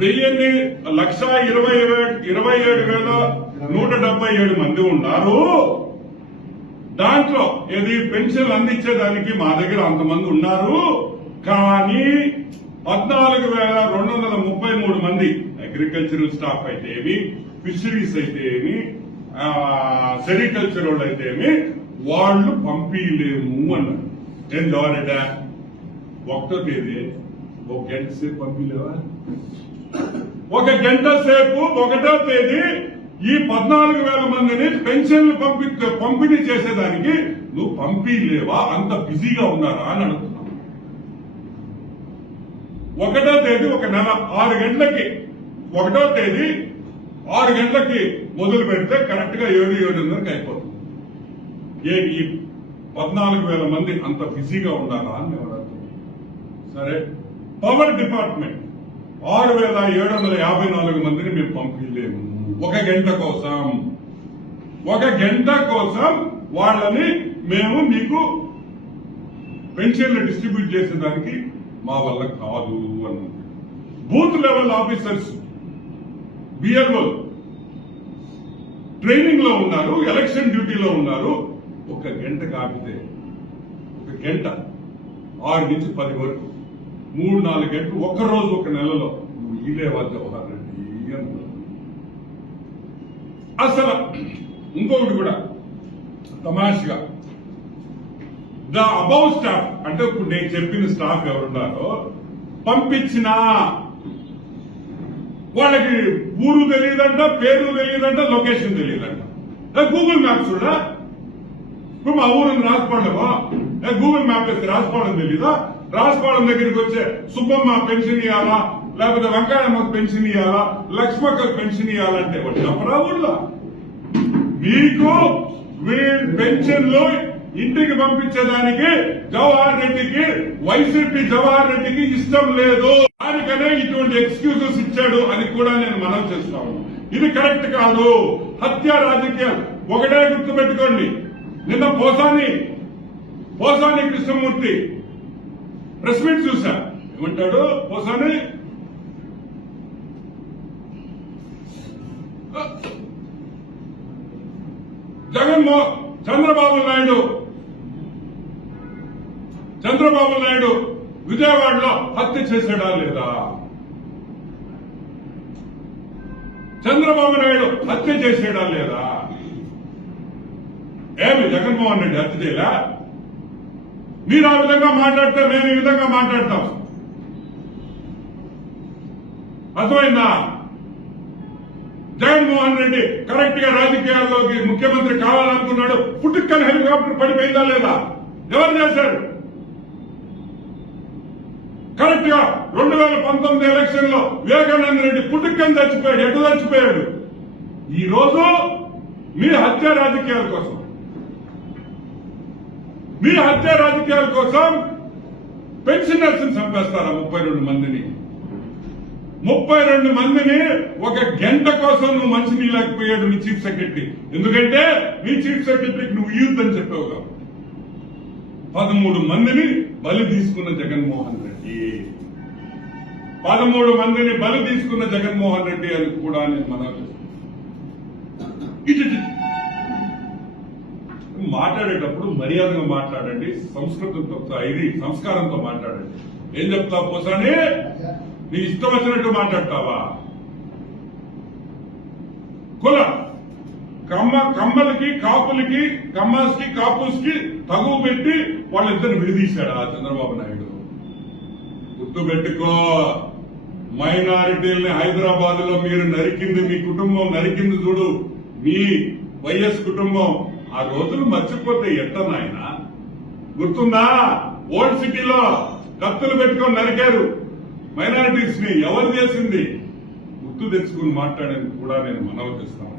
వెయ్యి లక్ష ఇరవై ఇరవై ఏడు వేల నూట డెబ్బై ఏడు మంది ఉన్నారు. దాంట్లో ఏది పెన్షన్ అందించేదానికి మా దగ్గర అంతమంది ఉన్నారు. కానీ పద్నాలుగు వేల రెండు వందల ముప్పై మూడు మంది అగ్రికల్చరల్ స్టాఫ్ అయితే ఏమి ఫిషరీస్ అయితే ఏమి సెరికల్చర్ వాళ్ళు అయితే ఏమి వాళ్ళు పంపించలేము అన్నారు. ఏం జవారెడ్డా ఒకటో తేదీ. ఒక గంట సేపు పంపించలేవా ఒక గంట సేపు ఒకటో తేదీ ఈ పద్నాలుగు వేల మందిని పెన్షన్లు పంపి పంపిణీ చేసేదానికి నువ్వు పంపిలేవా? అంత బిజీగా ఉన్నారా అని అడుగుతున్నావు ఒకటో తేదీ ఒక నెల ఆరు గంటలకి. ఒకటో తేదీ ఆరు గంటలకి మొదలు పెడితే కరెక్ట్గా ఏడు ఏడున్నరకి అయిపోతుంది. ఏ ఈ పద్నాలుగు వేల మంది అంత బిజీగా ఉన్నారా అని అడుగుతున్నాను. సరే? Power department. ఆరు వేల ఏడు వందల యాభై నాలుగు మందిని మేము పంపించలేము. ఒక గంట కోసం. ఒక గంట కోసం వాళ్ళని మేము మీకు పెన్షన్లు డిస్ట్రిబ్యూట్ చేసేదానికి మా వల్ల కాదు అన్నది బూత్ లెవెల్ ఆఫీసర్స్ బిఎల్ఓ ట్రైనింగ్లో ఉన్నారు ఎలక్షన్ డ్యూటీలో ఉన్నారు. ఒక గంట కాపితే ఒక గంట ఆరు నుంచి పది వరకు మూడు నాలుగు గంటలు ఒక్క రోజు ఒక నెలలో. ఇదేవా జవహర్ రెడ్డి అసలు ఇంకొకటి కూడా తమాషగా. ద అబౌవ్ స్టాఫ్ అంటే ఇప్పుడు నేను చెప్పిన స్టాఫ్ ఎవరున్నారో పంపించిన వాళ్ళకి ఊరు తెలియదంట పేరు తెలియదంట లొకేషన్ తెలియదంట. గూగుల్ మ్యాప్స్ కూడా ఇప్పుడు మా ఊరు రాసుకోవడమా గూగుల్ మ్యాప్ వేస్తే రాసుకోవడం తెలీదా? రాసుకోవడం దగ్గరికి వచ్చే సుబ్బమ్మ పెన్షన్ ఇవ్వాలా లేకపోతే వెంకయ్యమ్మకు పెన్షన్ ఇవ్వాలా లక్ష్మక్కకు పెన్షన్ ఇవ్వాలంటే చెప్పరా ఊళ్ళో మీకు మీ పెన్షన్లు ఇంటికి పంపించేదానికి జవహర్ రెడ్డికి వైసీపీ జవహర్ రెడ్డికి ఇష్టం లేదు. దానికనే ఇటువంటి ఎక్స్క్యూజెస్ ఇచ్చాడు అని కూడా నేను మనం చేస్తాను ఇది కరెక్ట్ కాదు. హత్య రాజకీయాలు. ఒకటే గుర్తుపెట్టుకోండి. నిన్న పోసాని పోసాని కృష్ణమూర్తి ప్రెస్ మీట్ చూసా. ఏమంటాడు? పోసాని జగన్మో చంద్రబాబు నాయుడు. చంద్రబాబు నాయుడు విజయవాడలో హత్య చేశాడా లేదా? చంద్రబాబు నాయుడు హత్య చేశాడా లేదా? ఏమి జగన్మోహన్ రెడ్డి హత్య చేయలే? మీరు ఆ విధంగా మాట్లాడితే మేము ఈ విధంగా మాట్లాడతాం. అర్థమైందా? జగన్మోహన్ రెడ్డి కరెక్ట్గా రాజకీయాల్లోకి ముఖ్యమంత్రి కావాలనుకున్నాడు. పుట్టుకని హెలికాప్టర్ పడిపోయిందా లేదా? ఎవరు చేశారు? కరెక్ట్గా రెండు వేల పంతొమ్మిది ఎలక్షన్లో వివేకానంద రెడ్డి పుట్టుకని చచ్చిపోయాడు ఎటు చచ్చిపోయాడు? ఈ రోజు మీ హత్య రాజకీయాల కోసం. మీ హత్య రాజకీయాల కోసం పెన్షనర్స్ చంపేస్తారా ముప్పై రెండు మందిని? ముప్పై రెండు మందిని ఒక గంట కోసం నువ్వు మంచి నీళ్ళకపోయాడు నీ చీఫ్ సెక్రటరీ. ఎందుకంటే నీ చీఫ్ సెక్రటరీకి నువ్వు ఇయ్యొద్దని చెప్పావు పదమూడు మందిని బలి తీసుకున్న జగన్మోహన్ రెడ్డి. పదమూడు మందిని బలి తీసుకున్న జగన్మోహన్ రెడ్డి అని కూడా నేను మనం ఇటు. మాట్లాడేటప్పుడు మర్యాదగా మాట్లాడండి సంస్కృతంతో ఇది సంస్కారంతో మాట్లాడండి. ఏం చెప్తా పోసాని? నీ ఇష్టం వచ్చినట్టు మాట్లాడతావా? కుల. కమ్మ కమ్మలకి కాపులకి కమ్మాస్కి కి తగువ పెట్టి వాళ్ళిద్దరు విడదీశాడు ఆ చంద్రబాబు నాయుడు. గుర్తు పెట్టుకో మైనారిటీల్ని హైదరాబాద్లో మీరు నరికింది మీ కుటుంబం నరికింది చూడు. మీ వైఎస్ కుటుంబం ఆ రోజులు మర్చిపోతే ఎట్ట గుర్తుందా? ఓల్డ్ సిటీలో కత్తులు పెట్టుకొని నరికారు. మైనారిటీస్ని ఎవరు చేసింది? గుర్తు తెచ్చుకుని మాట్లాడేందుకు కూడా నేను మనవి చేస్తాను.